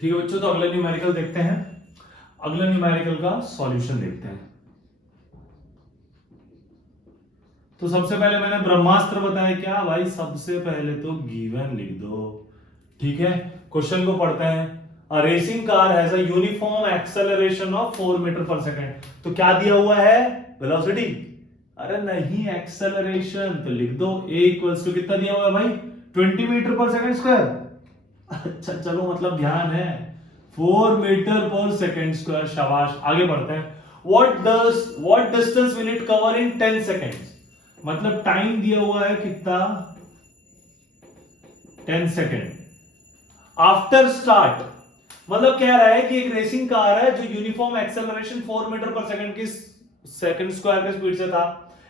ठीक है बच्चों, तो अगला न्यूमेरिकल देखते हैं। अगला न्यूमेरिकल का सॉल्यूशन देखते हैं। तो सबसे पहले मैंने ब्रह्मास्त्र बताया क्या भाई, सबसे पहले तो गिवन लिख दो। ठीक है, क्वेश्चन को पढ़ते हैं। A racing car has a uniform acceleration of 4 metre per second. तो क्या दिया हुआ है, वेलोसिटी। अरे नहीं, एक्सेलरेशन तो लिख दो। a इक्वल्स टू कितना दिया हुआ है भाई, 20 मीटर पर सेकंड स्क्वायर। अच्छा चलो, मतलब ध्यान है, 4 मीटर पर सेकंड स्क्वायर। शाबाश, आगे बढ़ते हैं। What distance will it cover in 10 seconds. मतलब टाइम दिया हुआ है कितना, 10 सेकंड आफ्टर स्टार्ट। मतलब कह रहा है कि एक रेसिंग कार है जो uniform acceleration 4 metre per second की सेकंड स्क्वायर के स्पीड से था,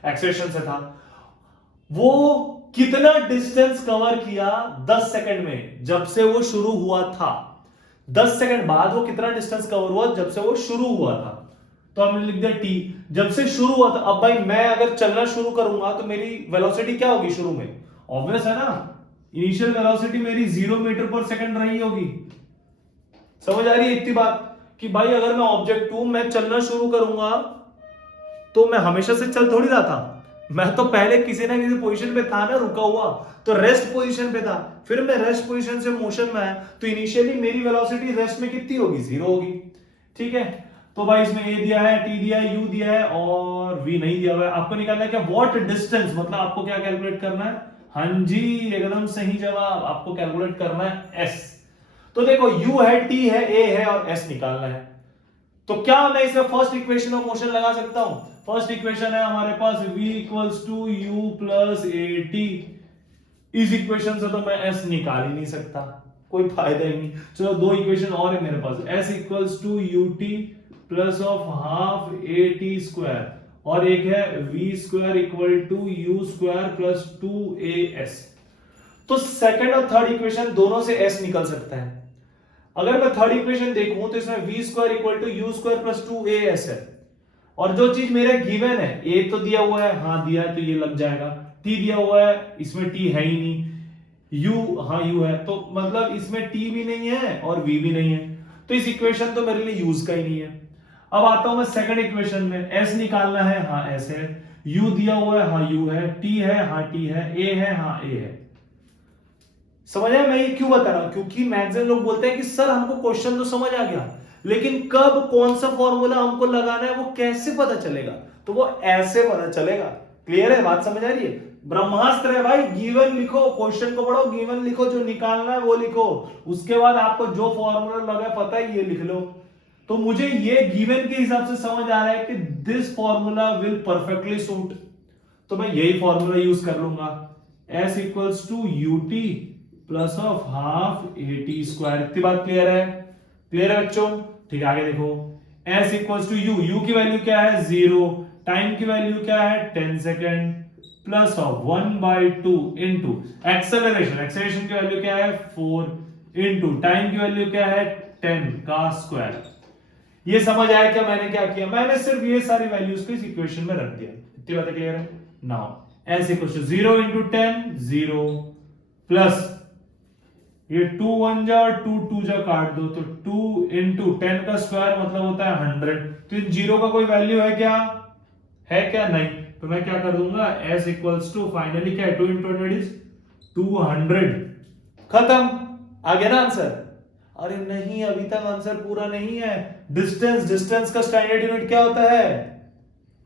एक्सेलरेशन से था। वो कितना डिस्टेंस कवर किया 10 सेकंड में, जब से वो शुरू हुआ था। 10 सेकंड बाद वो कितना डिस्टेंस कवर हुआ जब से वो शुरू हुआ था। तो हमने लिख दिया टी, जब से शुरू हुआ था। अब भाई मैं अगर चलना शुरू करूंगा तो मेरी वेलोसिटी क्या होगी शुरू में, ऑब्वियस है ना, इनिशियल वेलोसिटी मेरी 0 मीटर पर सेकंड रही होगी। समझ आ रही है इतनी बात, कि भाई अगर मैं ऑब्जेक्ट हूं, मैं चलना शुरू करूंगा तो मैं हमेशा से चल थोड़ी रहा था। मैं तो पहले किसी ना किसी पोजीशन पे था ना, रुका हुआ, तो रेस्ट पोजीशन पे था। फिर मैं रेस्ट पोजीशन से मोशन में आया, तो इनिशियली मेरी वेलोसिटी रेस्ट में कितनी होगी, 0 होगी। ठीक है, तो भाई इसमें ए दिया है, टी दिया है, यू दिया है और वी नहीं दिया हुआ है। आपको निकालना है क्या, व्हाट डिस्टेंस, मतलब आपको क्या कैलकुलेट करना है। हाँ जी, एकदम सही जवाब, आपको कैलकुलेट करना है एस। तो देखो यू है, टी है, ए है और एस निकालना है। तो क्या मैं इसमें फर्स्ट इक्वेशन ऑफ मोशन लगा सकता हूं। फर्स्ट इक्वेशन है हमारे पास v equals to u plus a t. इस इक्वेशन से तो मैं s निकाल ही नहीं सकता, कोई फायदा ही नहीं। चलो दो इक्वेशन और है मेरे पास, s equals to u t plus of half a t square, और एक है v square equal to u square plus 2as। तो सेकंड और थर्ड इक्वेशन दोनों से s निकल सकता है। अगर मैं थर्ड इक्वेशन देखूं तो इसमें v square equal to u square plus 2as है, और जो चीज मेरे गिवन है, a तो दिया हुआ है, हाँ दिया है तो ये लग जाएगा। t दिया हुआ है, इसमें t है ही नहीं। u, हाँ u है, तो मतलब इसमें t भी नहीं है और v भी नहीं है, तो इस इक्वेशन तो मेरे लिए यूज का ही नहीं है। अब आता हूं मैं सेकंड इक्वेशन में, s निकालना है, हाँ s है, u दिया हुआ है, हाँ u है, t है, हाँ t है, a है, हाँ a है। समझ आया मैं ये क्यों बता रहा हूं, क्योंकि मैक्सिमम लोग बोलते हैं कि सर हमको क्वेश्चन तो समझ आ गया, लेकिन कब कौन सा फॉर्मूला हमको लगाना है वो कैसे पता चलेगा। तो वो ऐसे पता चलेगा। क्लियर है बात, समझ आ रही है। ब्रह्मास्त्र है भाई, गिवन लिखो, क्वेश्चन को पढ़ो, गिवन लिखो, जो निकालना है वो लिखो, उसके बाद आपको जो फॉर्मूला लगा पता है ये लिख लो। तो मुझे ये गिवन के हिसाब से समझ आ रहा है कि this formula will perfectly suit, तो मैं यही फॉर्मूला यूज कर लूंगा। s equals to u t plus of half a t square. इतनी बात क्लियर है, क्लियर है बच्चों। ठीक है, आगे देखो, s equals to u, u की वैल्यू क्या है 0, टाइम की वैल्यू क्या है 10 second, plus of 1/2 into acceleration, acceleration की वैल्यू क्या है 4 इंटू टाइम की वैल्यू क्या है 10 का स्क्वायर। ये समझ आया क्या मैंने क्या किया, मैंने सिर्फ ये सारी वैल्यूज को इस इक्वेशन में रख दिया। इतनी बात क्लियर है। Now s equals to 0 into 10 0 plus ये 2 1 जा और 2 2 जा काट दो, तो 2 इंटू 10 का स्क्वायर मतलब होता है 100। तो इन जीरो का कोई वैल्यू है क्या, है क्या, नहीं। तो मैं क्या कर दूंगा, s इक्वल्स टू फाइनली क्या है 2 इंटू 100 इज 200। खत्म, आ गया ना आंसर। अरे नहीं, अभी तक आंसर पूरा नहीं है। डिस्टेंस, डिस्टेंस का स्टैंडर्ड यूनिट क्या होता है,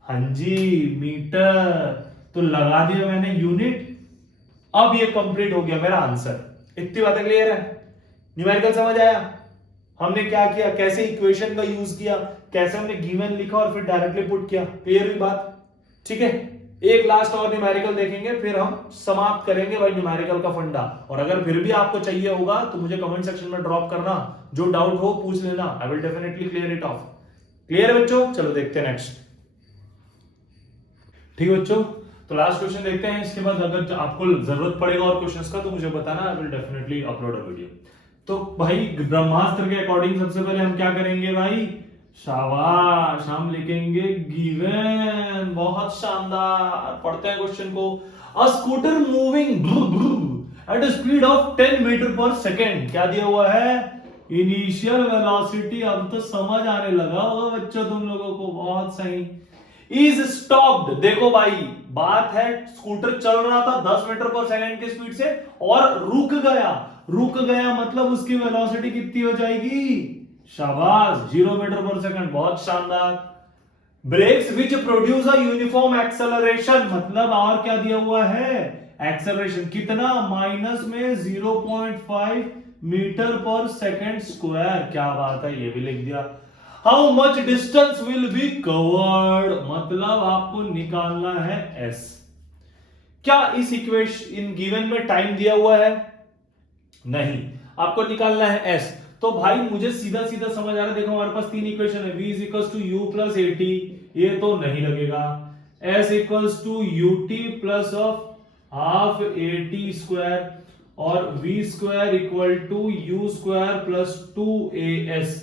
हाँ जी मीटर। तो लगा दिया मैंने यूनिट, अब ये कंप्लीट हो गया मेरा आंसर। इतनी बातें क्लियर है, न्यूमेरिकल समझ आया। हमने क्या किया, कैसे इक्वेशन का यूज किया, कैसे हमने गिवन लिखा और फिर डायरेक्टली पुट किया। क्लियर हुई बात, ठीक है। एक लास्ट और न्यूमेरिकल देखेंगे, फिर हम समाप्त करेंगे भाई न्यूमेरिकल का फंडा। और अगर फिर भी आपको चाहिए होगा तो मुझे कमेंट सेक्शन में ड्रॉप करना, जो डाउट हो पूछ लेना, I will definitely clear it of. Clear है बच्चों, चलो देखते हैं नेक्स्ट। ठीक है बच्चों, तो लास्ट क्वेश्चन देखते हैं, इसके बाद अगर आपको जरूरत पड़ेगा और क्वेश्चंस का तो मुझे बताना, I will definitely upload a video. तो भाई ब्रह्मास्त्र के अकॉर्डिंग सबसे पहले हम क्या करेंगे भाई, शाबाश, हम लिखेंगे गिवन। बहुत शानदार, पढ़ते हैं क्वेश्चन को। A scooter moving at a speed of 10 metre per second, क्या दिया हुआ है इनिशियल वेलोसिटी, अब तो समझ आने लगा होगा बच्चों तुम लोगों को, बहुत सही। इज स्टॉप्ड, देखो भाई बात है स्कूटर चल रहा था 10 मीटर पर सेकंड की स्पीड से और रुक गया, रुक गया मतलब उसकी वेलोसिटी कितनी हो जाएगी, शाबाश 0 मीटर पर सेकंड, बहुत शानदार। Brakes which produce a uniform acceleration, मतलब और क्या दिया हुआ है, एक्सेलरेशन कितना, माइनस में 0.5 मीटर पर सेकंड स्क्वायर, क्या बात है, ये भी लिख दिया। How much distance will be covered, मतलब आपको निकालना है एस। क्या इस इक्वेशन इन गिवन में टाइम दिया हुआ है, नहीं, आपको निकालना है एस। तो भाई मुझे सीधा सीधा समझ आ रहा है, देखो हमारे पास तीन इक्वेशन है, v is equals to u plus a t, ये तो नहीं लगेगा, s equals to u t plus of half a t square और v square equal to u square plus 2as।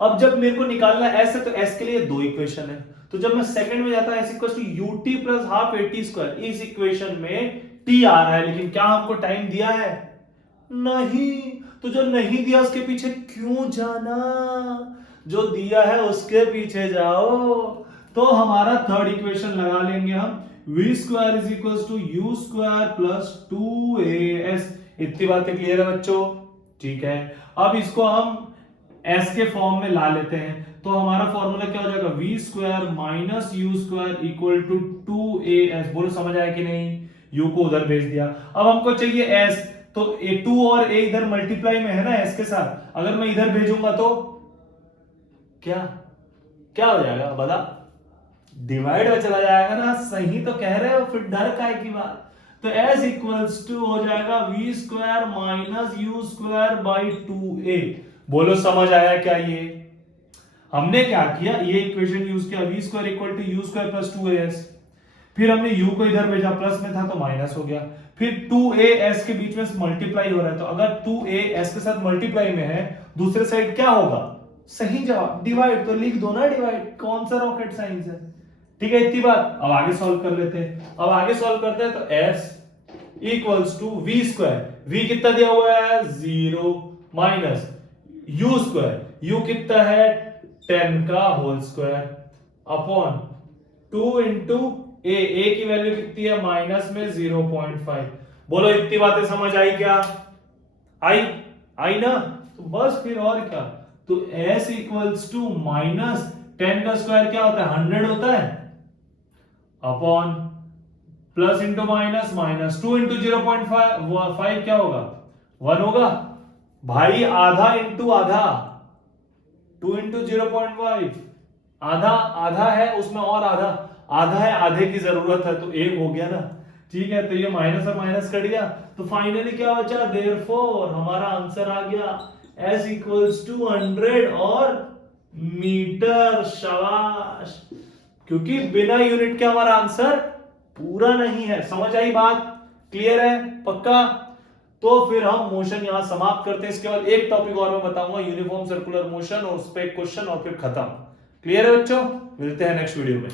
अब जब मेरे को निकालना s है तो s के लिए दो इक्वेशन है, तो जब मैं सेकंड में जाता है s equals to u t plus half a t square, इस इक्वेशन में t आ रहा है, लेकिन क्या हमको टाइम दिया है, नहीं, तो जो नहीं दिया उसके पीछे क्यों जाना, जो दिया है उसके पीछे जाओ। तो हमारा थर्ड इक्वेशन लगा लेंगे हम, v square is equal to u square plus 2as। इतनी बातें क्लियर है बच्चों, ठीक है। अब इसको हम s के फॉर्म में ला लेते हैं, तो हमारा फॉर्मूला क्या हो जाएगा, v square minus u square equal to 2as। बोलो समझ आया कि नहीं, u को उधर भेज दिया, अब हमको चाहिए s, तो a2 और a इधर मल्टीप्लाई में है ना s के साथ, अगर मैं इधर भेजूंगा तो क्या क्या हो जाएगा बता, डिवाइड में चला जाएगा ना, सही तो कह रहे हो, फिर डर काय की बात। तो s इक्वल्स टू हो जाएगा v square minus u square by 2a। बोलो समझ आया क्या, ये हमने क्या किया, ये इक्वेशन यूज किया, v square equal to u square plus 2as, फिर हमने u को इधर भेजा, प्लस में था तो माइनस हो गया, फिर 2as के बीच में मल्टीप्लाई हो रहा है, तो अगर 2as के साथ मल्टीप्लाई में है, दूसरे साइड क्या होगा, सही जवाब डिवाइड, तो लिख दो ना डिवाइड, कौन सा रॉकेट साइंस है, ठीक है इतनी बात। अब आगे सॉल्व कर लेते हैं, अब आगे सॉल्व करते हैं, तो s equals to v square, v कितना दिया हुआ है 0 माइनस u स्क्वायर, u कितना है 10 का whole square upon 2 into a की वैल्यू कितनी है माइनस में 0.5। बोलो इतनी बातें समझ आई क्या, आई ना, तो बस फिर और क्या, तो s इक्वल्स टू माइनस 10 का स्क्वायर क्या होता है 100 होता है, upon plus into minus minus 2 into 0.5 क्या होगा 1 होगा भाई, आधा इंटू आधा, 2 इंटू 0.5, आधा आधा है उसमें और आधा, आधा है आधे की जरूरत है, तो एक हो गया ना, ठीक है। तो ये माइनस और माइनस कट गया, तो फाइनली क्या बचा, देयरफॉर हमारा आंसर आ गया s इक्वल्स टू 100 और मीटर, शाबाश, क्योंकि बिना यूनिट के हमारा आंसर पूरा नहीं है। समझ आई बात, क्लियर है पक्का। तो फिर हम मोशन यहां समाप्त करते हैं, इसके बाद एक टॉपिक और मैं बताऊंगा, यूनिफॉर्म सर्कुलर मोशन, और उस पर एक क्वेश्चन और फिर खत्म। क्लियर है बच्चों, मिलते हैं नेक्स्ट वीडियो में।